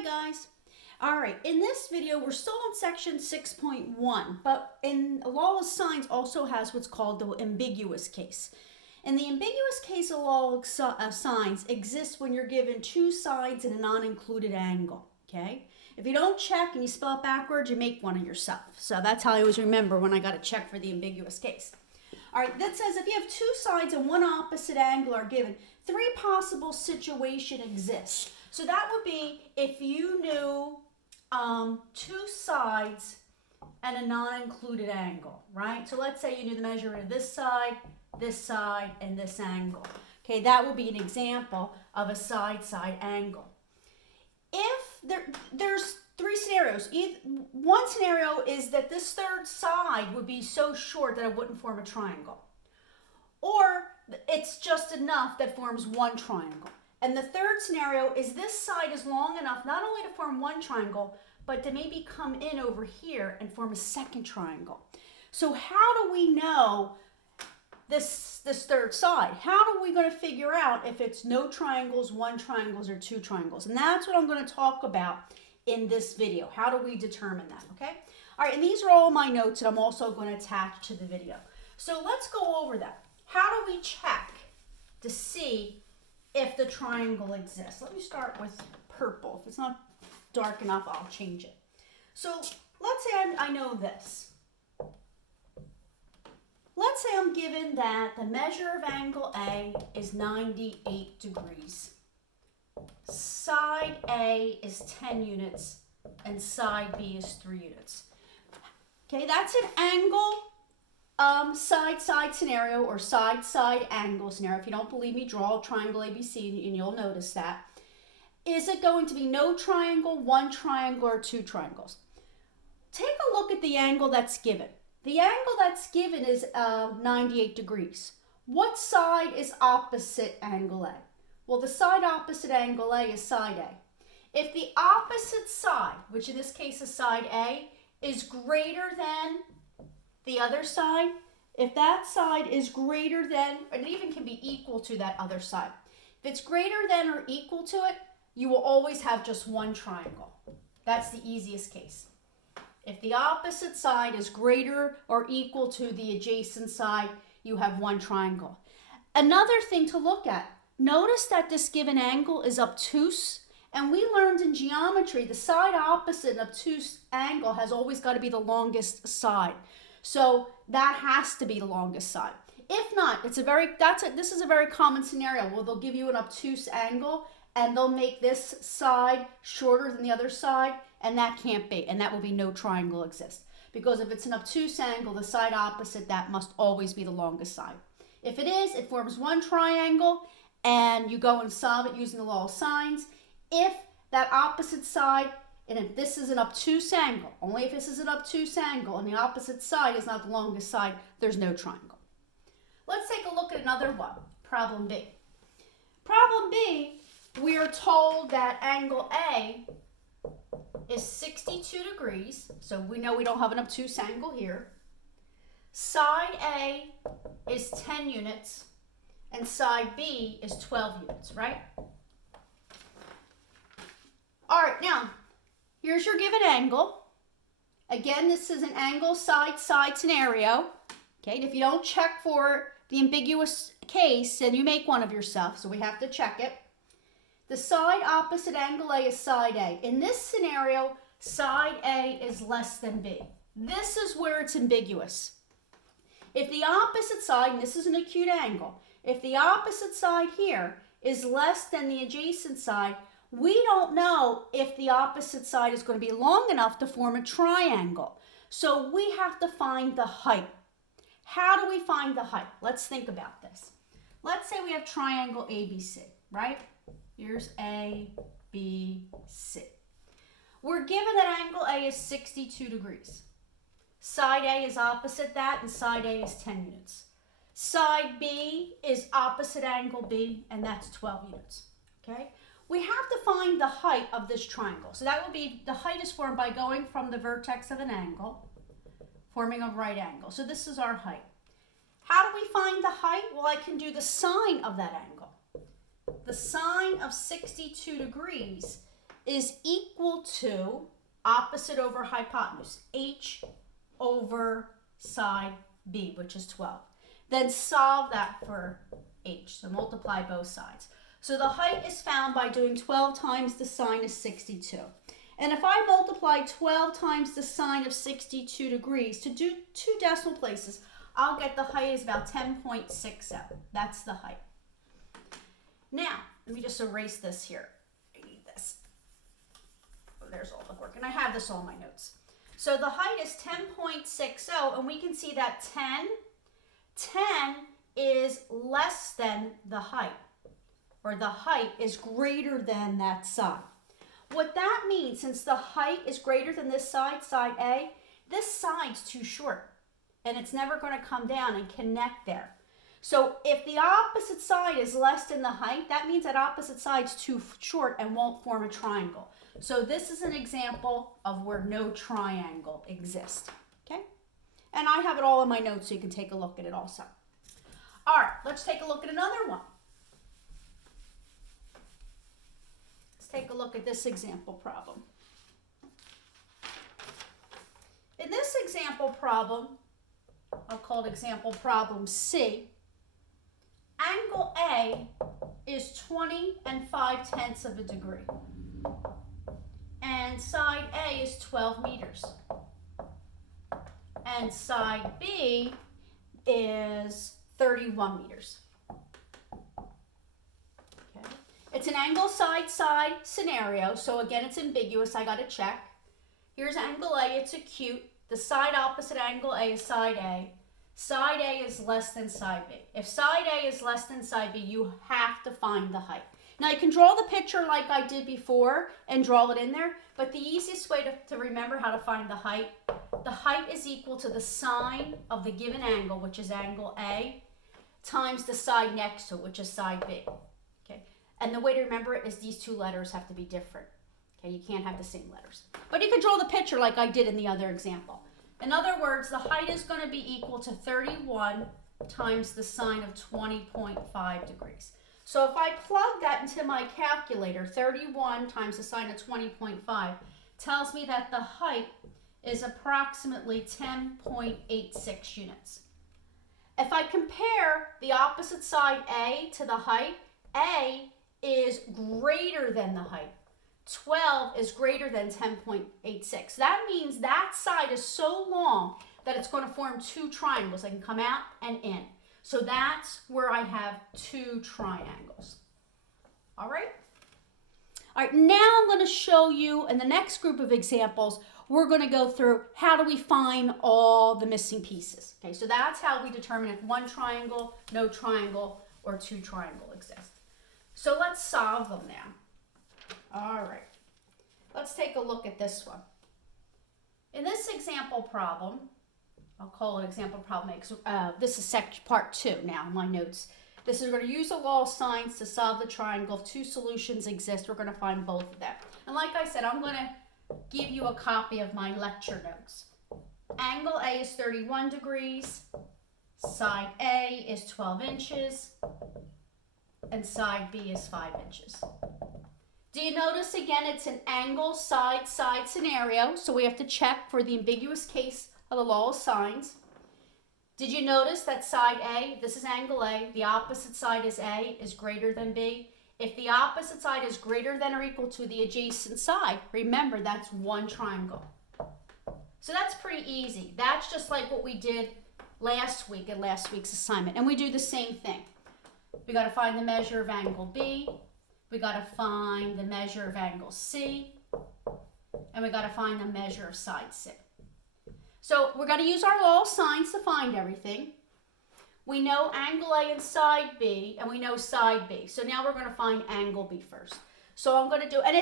Hi guys. All right, in this video, we're still on section 6.1, but in law of signs also has what's called the ambiguous case. And the ambiguous case of law of signs exists when you're given two sides and a non-included angle, okay? If you don't check and you spell it backwards, you make one of yourself. So that's how I always remember when I got to check for the ambiguous case. All right, that says if you have two sides and one opposite angle are given, three possible situations exist. So that would be if you knew two sides and a non-included angle, right? So let's say you knew the measurement of this side, and this angle. Okay, that would be an example of a side-side angle. If there's three scenarios. One scenario is that this third side would be so short that it wouldn't form a triangle. Or it's just enough that forms one triangle. And the third scenario is this side is long enough not only to form one triangle, but to maybe come in over here and form a second triangle. So how do we know this third side? How are we going to figure out if it's no triangles, one triangles, or two triangles? And that's what I'm going to talk about in this video. How do we determine that, okay? All right, and these are all my notes that I'm also going to attach to the video. So let's go over that. How do we check to see if the triangle exists? Let me start with purple. If it's not dark enough, I'll change it. So let's say I know this. Let's say I'm given that the measure of angle A is 98 degrees. Side A is 10 units and side B is 3 units. Okay, that's an angle side-side scenario or side-side angle scenario. If you don't believe me, draw a triangle ABC and you'll notice that. Is it going to be no triangle, one triangle, or two triangles? Take a look at the angle that's given. The angle that's given is 98 degrees. What side is opposite angle A? Well, the side opposite angle A is side A. If the opposite side, which in this case is side A, is greater than the other side, if that side is greater than, and it even can be equal to that other side. If it's greater than or equal to it, you will always have just one triangle. That's the easiest case. If the opposite side is greater or equal to the adjacent side, you have one triangle. Another thing to look at, notice that this given angle is obtuse, and we learned in geometry the side opposite an obtuse angle has always got to be the longest side. So that has to be the longest side. If not, this is a very common scenario where they'll give you an obtuse angle and they'll make this side shorter than the other side, and that can't be, and that will be no triangle exist. Because if it's an obtuse angle, the side opposite that must always be the longest side. If it is, it forms one triangle, and you go and solve it using the law of signs. If that opposite side, and if this is an obtuse angle, only if this is an obtuse angle and the opposite side is not the longest side, there's no triangle. Let's take a look at another one, problem B. Problem B, we are told that angle A is 62 degrees, so we know we don't have an obtuse angle here. Side A is 10 units, and side B is 12 units, right? All right, now, here's your given angle. Again, this is an angle side-side scenario. Okay, and if you don't check for the ambiguous case, then you make one of yourself, so we have to check it. The side opposite angle A is side A. In this scenario, side A is less than B. This is where it's ambiguous. If the opposite side, and this is an acute angle, if the opposite side here is less than the adjacent side, we don't know if the opposite side is going to be long enough to form a triangle. So we have to find the height. How do we find the height? Let's think about this. Let's say we have triangle ABC, right? Here's A, B, C. We're given that angle A is 62 degrees. Side A is opposite that, and side A is 10 units. Side B is opposite angle B, and that's 12 units, okay? We have to find the height of this triangle. So that would be, the height is formed by going from the vertex of an angle, forming a right angle. So this is our height. How do we find the height? Well, I can do the sine of that angle. The sine of 62 degrees is equal to opposite over hypotenuse, h over side b, which is 12. Then solve that for h, so multiply both sides. So the height is found by doing 12 times the sine of 62. And if I multiply 12 times the sine of 62 degrees to do 2 decimal places, I'll get the height is about 10.67. That's the height. Now, let me just erase this here. I need this. Oh, there's all the work. And I have this all in my notes. So the height is 10.60, and we can see that 10 is less than the height, or the height is greater than that side. What that means, since the height is greater than this side, side A, this side's too short, and it's never going to come down and connect there. So if the opposite side is less than the height, that means that opposite side's too short and won't form a triangle. So this is an example of where no triangle exists, okay? And I have it all in my notes so you can take a look at it also. All right, let's take a look at another one. Take a look at this example problem. In this example problem, I'll call it example problem C, angle A is 20 5/10 of a degree, and side A is 12 meters, and side B is 31 meters. It's an angle side-side scenario, so again, it's ambiguous. I got to check. Here's angle A. It's acute. The side opposite angle A is side A. Side A is less than side B. If side A is less than side B, you have to find the height. Now, you can draw the picture like I did before and draw it in there, but the easiest way to remember how to find the height is equal to the sine of the given angle, which is angle A, times the side next to it, which is side B. And the way to remember it is these two letters have to be different. Okay, you can't have the same letters. But you can draw the picture like I did in the other example. In other words, the height is going to be equal to 31 times the sine of 20.5 degrees. So if I plug that into my calculator, 31 times the sine of 20.5 tells me that the height is approximately 10.86 units. If I compare the opposite side A to the height, A is greater than the height. 12 is greater than 10.86. That means that side is so long that it's going to form 2 triangles. They can come out and in. So that's where I have 2 triangles. All right? All right, now I'm going to show you in the next group of examples, we're going to go through how do we find all the missing pieces. Okay, so that's how we determine if 1 triangle, no triangle, or 2 triangle exist. So let's solve them now. All right, let's take a look at this one. In this example problem, I'll call it example problem, this is part 2 now in my notes. This is going to use the law of sines to solve the triangle. If 2 solutions exist, we're going to find both of them. And like I said, I'm going to give you a copy of my lecture notes. Angle A is 31 degrees, side A is 12 inches, and side B is 5 inches. Do you notice again it's an angle side-side scenario, so we have to check for the ambiguous case of the law of sines. Did you notice that side A, this is angle A, the opposite side is A, is greater than B? If the opposite side is greater than or equal to the adjacent side, remember that's 1 triangle. So that's pretty easy. That's just like what we did last week in last week's assignment. And we do the same thing. We got to find the measure of angle B. We got to find the measure of angle C. And we got to find the measure of side C. So we're going to use our law of sines to find everything. We know angle A and side B, and we know side B. So now we're going to find angle B first. So I'm going to do, and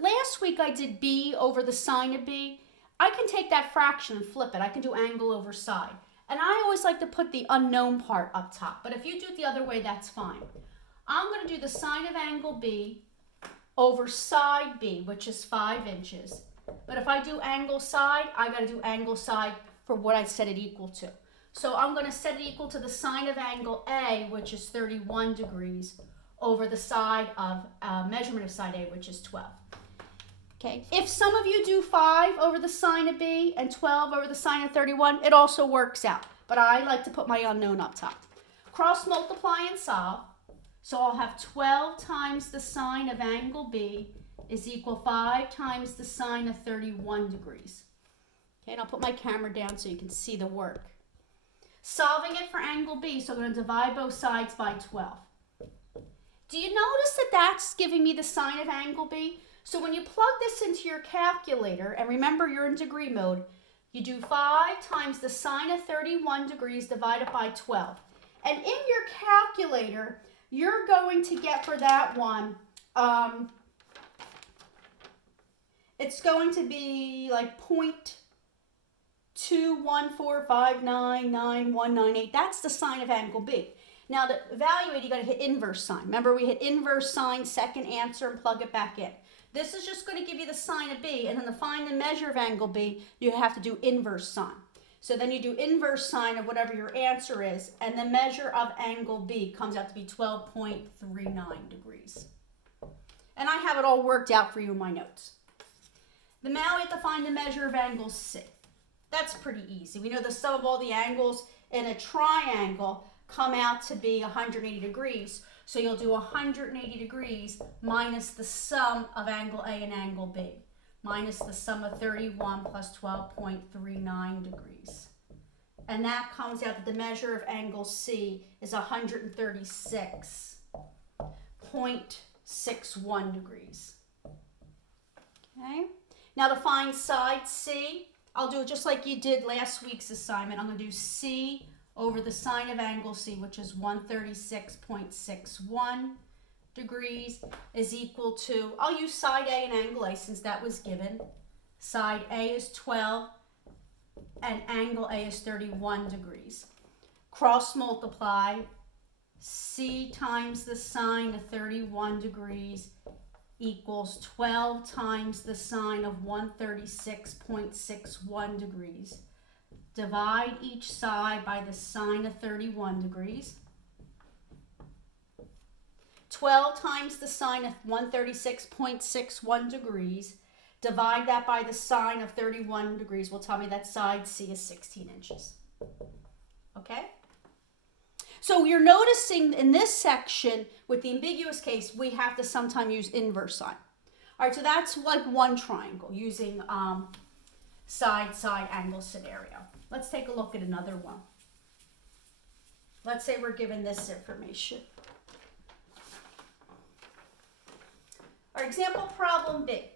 last week I did B over the sine of B. I can take that fraction and flip it. I can do angle over side. And I always like to put the unknown part up top. But if you do it the other way, that's fine. I'm going to do the sine of angle B over side B, which is 5 inches. But if I do angle side, I got to do angle side for what I set it equal to. So I'm going to set it equal to the sine of angle A, which is 31 degrees, over the side of measurement of side A, which is 12. Okay, if some of you do 5 over the sine of b and 12 over the sine of 31, it also works out. But I like to put my unknown up top. Cross multiply and solve. So I'll have 12 times the sine of angle B is equal 5 times the sine of 31 degrees. Okay, and I'll put my camera down so you can see the work. Solving it for angle B, so I'm going to divide both sides by 12. Do you notice that that's giving me the sine of angle B? So when you plug this into your calculator, and remember you're in degree mode, you do 5 times the sine of 31 degrees divided by 12. And in your calculator, you're going to get for that one, it's going to be like 0.214599198. That's the sine of angle B. Now to evaluate, you got to hit inverse sine. Remember we hit inverse sine, second answer, and plug it back in. This is just going to give you the sine of B, and then to find the measure of angle B, you have to do inverse sine. So then you do inverse sine of whatever your answer is, and the measure of angle B comes out to be 12.39 degrees. And I have it all worked out for you in my notes. Now we have to find the measure of angle C. That's pretty easy. We know the sum of all the angles in a triangle come out to be 180 degrees. So you'll do 180 degrees minus the sum of angle A and angle B, minus the sum of 31 plus 12.39 degrees. And that comes out that the measure of angle C is 136.61 degrees. Okay. Now to find side C, I'll do it just like you did last week's assignment. I'm going to do C over the sine of angle C, which is 136.61 degrees, is equal to, I'll use side A and angle A since that was given. Side A is 12 and angle A is 31 degrees. Cross multiply, C times the sine of 31 degrees equals 12 times the sine of 136.61 degrees. Divide each side by the sine of 31 degrees. 12 times the sine of 136.61 degrees. Divide that by the sine of 31 degrees will tell me that side C is 16 inches. Okay? So you're noticing in this section, with the ambiguous case, we have to sometimes use inverse sine. All right, so that's like one triangle using side-side angle scenario. Let's take a look at another one. Let's say we're given this information. Our example problem B.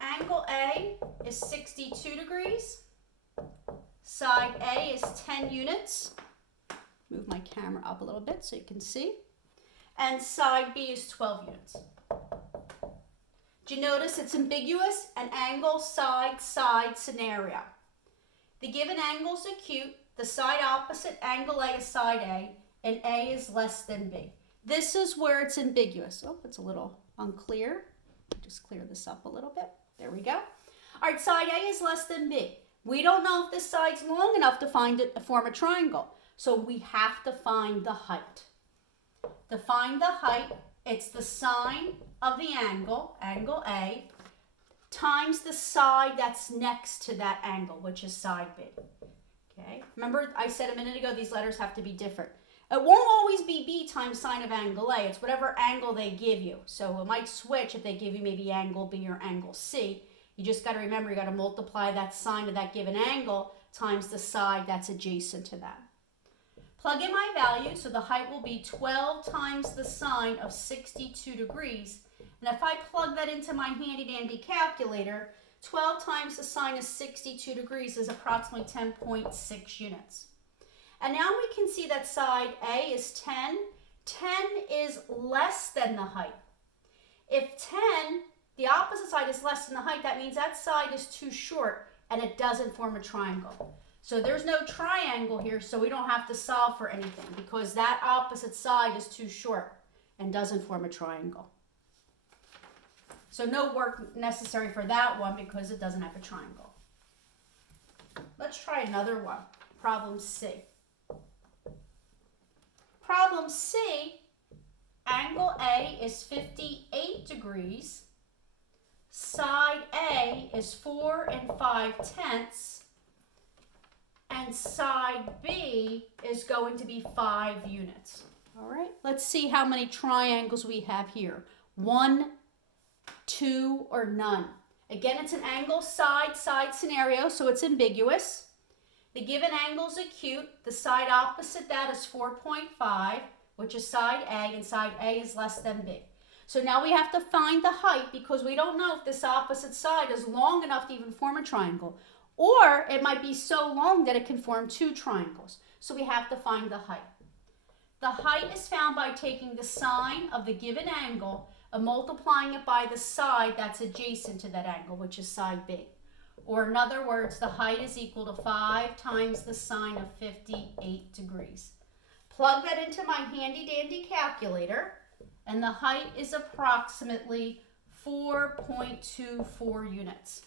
Angle A is 62 degrees. Side A is 10 units. Move my camera up a little bit so you can see. And side B is 12 units. Do you notice it's ambiguous? An angle side-side scenario. The given angle is acute. The side opposite angle A is side A, and A is less than B. This is where it's ambiguous. Oh, it's a little unclear. Just clear this up a little bit. There we go. All right, side A is less than B. We don't know if this side's long enough to form a triangle, so we have to find the height. To find the height, it's the sine of the angle, angle A, times the side that's next to that angle, which is side B. Okay? Remember I said a minute ago these letters have to be different. It won't always be B times sine of angle A. It's whatever angle they give you. So it might switch if they give you maybe angle B or angle C. You just got to remember you got to multiply that sine of that given angle times the side that's adjacent to that. Plug in my value, so the height will be 12 times the sine of 62 degrees. And if I plug that into my handy-dandy calculator, 12 times the sine of 62 degrees is approximately 10.6 units. And now we can see that side A is 10. 10 is less than the height. If 10, the opposite side is less than the height, that means that side is too short and it doesn't form a triangle. So there's no triangle here, so we don't have to solve for anything because that opposite side is too short and doesn't form a triangle. So no work necessary for that one because it doesn't have a triangle. Let's try another one. Problem C. Problem C, angle A is 58 degrees. Side A is 4 5/10, and side B is going to be 5 units. All right, let's see how many triangles we have here. 1, 2, or none. Again, it's an angle side scenario, so it's ambiguous. The given angle is acute. The side opposite that is 4.5, which is side A, and side A is less than B. So now we have to find the height because we don't know if this opposite side is long enough to even form a triangle, or it might be so long that it can form 2 triangles. So we have to find the height. The height is found by taking the sine of the given angle and multiplying it by the side that's adjacent to that angle, which is side B. Or in other words, the height is equal to 5 times the sine of 58 degrees. Plug that into my handy dandy calculator, and the height is approximately 4.24 units.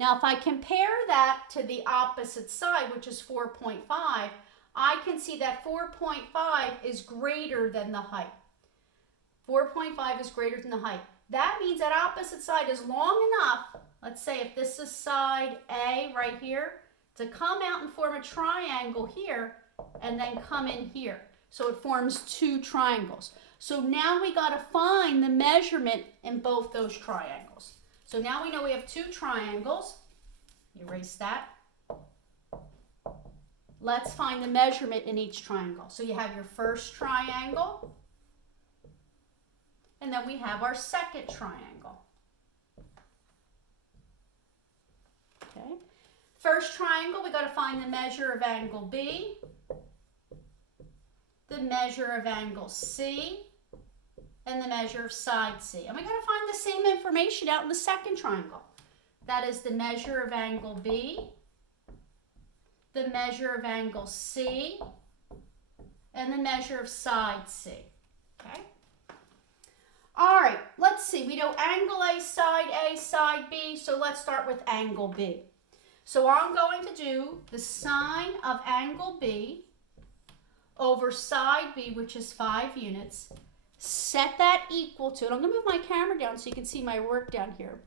Now, if I compare that to the opposite side, which is 4.5, I can see that 4.5 is greater than the height. 4.5 is greater than the height. That means that opposite side is long enough, let's say if this is side A right here, to come out and form a triangle here and then come in here. So it forms 2 triangles. So now we got to find the measurement in both those triangles. So now we know we have 2 triangles. Erase that. Let's find the measurement in each triangle. So you have your first triangle, and then we have our second triangle. Okay. First triangle, we got to find the measure of angle B, the measure of angle C, and the measure of side C. And we got to find the same information out in the second triangle. That is the measure of angle B, the measure of angle C, and the measure of side C. Okay? All right, let's see. We know angle A, side B, so let's start with angle B. So I'm going to do the sine of angle B over side B, which is 5 units. Set that equal to, and I'm going to move my camera down so you can see my work down here.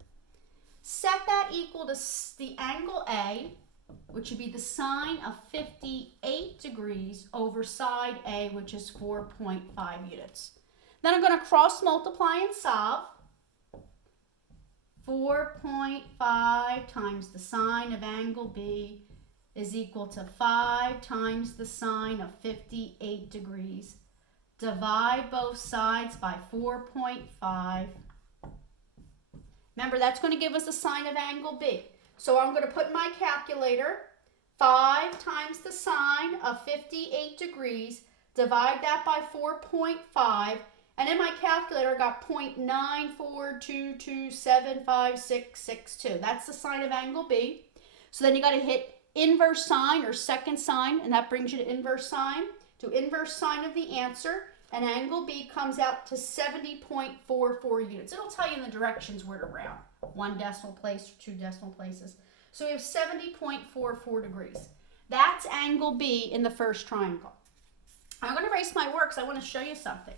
Set that equal to the angle A, which would be the sine of 58 degrees over side A, which is 4.5 units. Then I'm going to cross multiply and solve. 4.5 times the sine of angle B is equal to 5 times the sine of 58 degrees. Divide both sides by 4.5. Remember, that's going to give us the sine of angle B. So I'm going to put in my calculator 5 times the sine of 58 degrees. Divide that by 4.5. And in my calculator, I got 0.942275662. That's the sine of angle B. So then you got to hit inverse sine or second sine, and that brings you to inverse sine. Do inverse sine of the answer, and angle B comes out to 70.44 units. It'll tell you in the directions where to round. 1 decimal place or 2 decimal places. So we have 70.44 degrees. That's angle B in the first triangle. I'm going to erase my work because I want to show you something.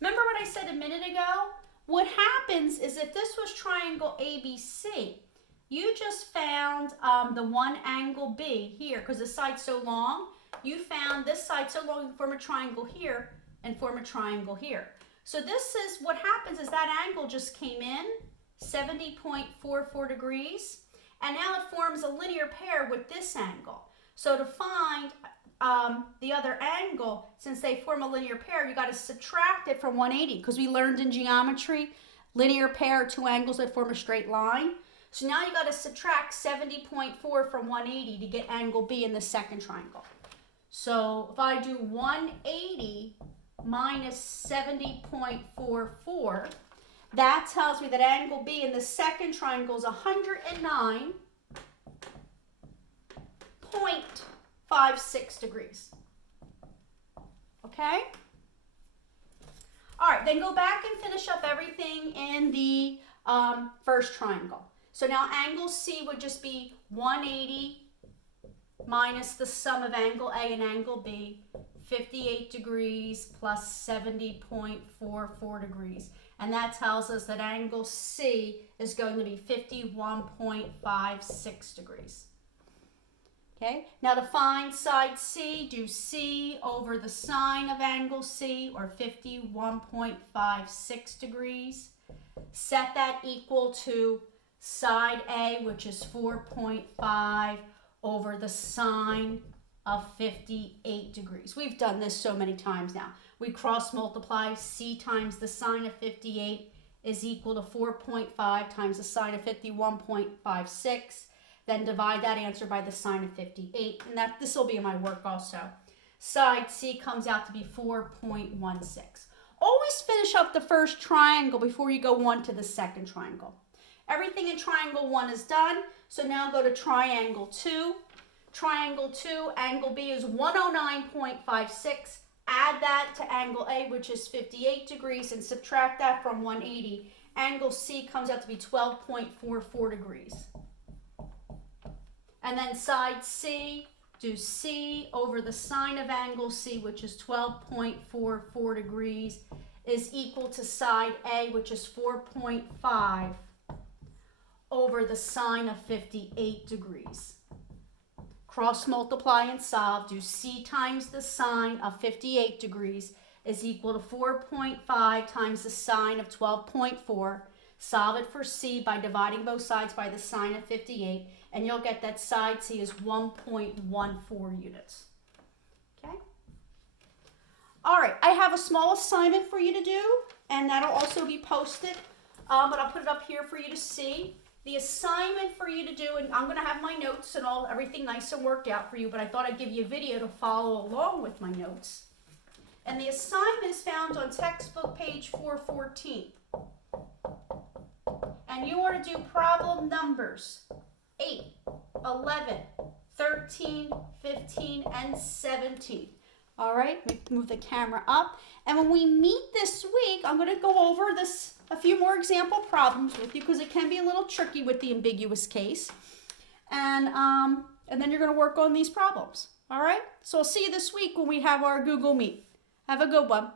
Remember what I said a minute ago? What happens is if this was triangle ABC, you just found the one angle B here because the side's so long. You found this side so long you can form a triangle here and form a triangle here. So this is what happens is that angle just came in 70.44 degrees, and now it forms a linear pair with this angle. So to find the other angle, since they form a linear pair, you got to subtract it from 180 because we learned in geometry, linear pair, 2 angles that form a straight line. So now you got to subtract 70.4 from 180 to get angle B in the second triangle. So if I do 180 minus 70.44, that tells me that angle B in the second triangle is 109.56 degrees. Okay? All right, then go back and finish up everything in the first triangle. So now angle C would just be 180 minus the sum of angle A and angle B, 58 degrees plus 70.44 degrees. and that tells us that angle C is going to be 51.56 degrees. Okay, now to find side C, do C over the sine of angle C, or 51.56 degrees. Set that equal to side A, which is 4.5 over the sine of 58 degrees. We've done this so many times now. We cross multiply. C times the sine of 58 is equal to 4.5 times the sine of 51.56. Then divide that answer by the sine of 58, and this will be in my work also. Side C comes out to be 4.16. Always finish up the first triangle before you go on to the second triangle. Everything in triangle 1 is done, so now go to triangle 2. Triangle 2, angle B is 109.56. Add that to angle A, which is 58 degrees, and subtract that from 180. Angle C comes out to be 12.44 degrees. And then side C, do C over the sine of angle C, which is 12.44 degrees, is equal to side A, which is 4.5 over the sine of 58 degrees. Cross multiply and solve. Do C times the sine of 58 degrees is equal to 4.5 times the sine of 12.4. Solve it for C by dividing both sides by the sine of 58, and you'll get that side C is 1.14 units. Okay? All right, I have a small assignment for you to do, and that'll also be posted, but I'll put it up here for you to see. The assignment for you to do, and I'm going to have my notes and everything nice and worked out for you, but I thought I'd give you a video to follow along with my notes. And the assignment is found on textbook page 414. And you are to do problem numbers 8, 11, 13, 15, and 17. All right, let me move the camera up. And when we meet this week, I'm going to go over a few more example problems with you because it can be a little tricky with the ambiguous case. And then you're going to work on these problems. All right, so I'll see you this week when we have our Google Meet. Have a good one.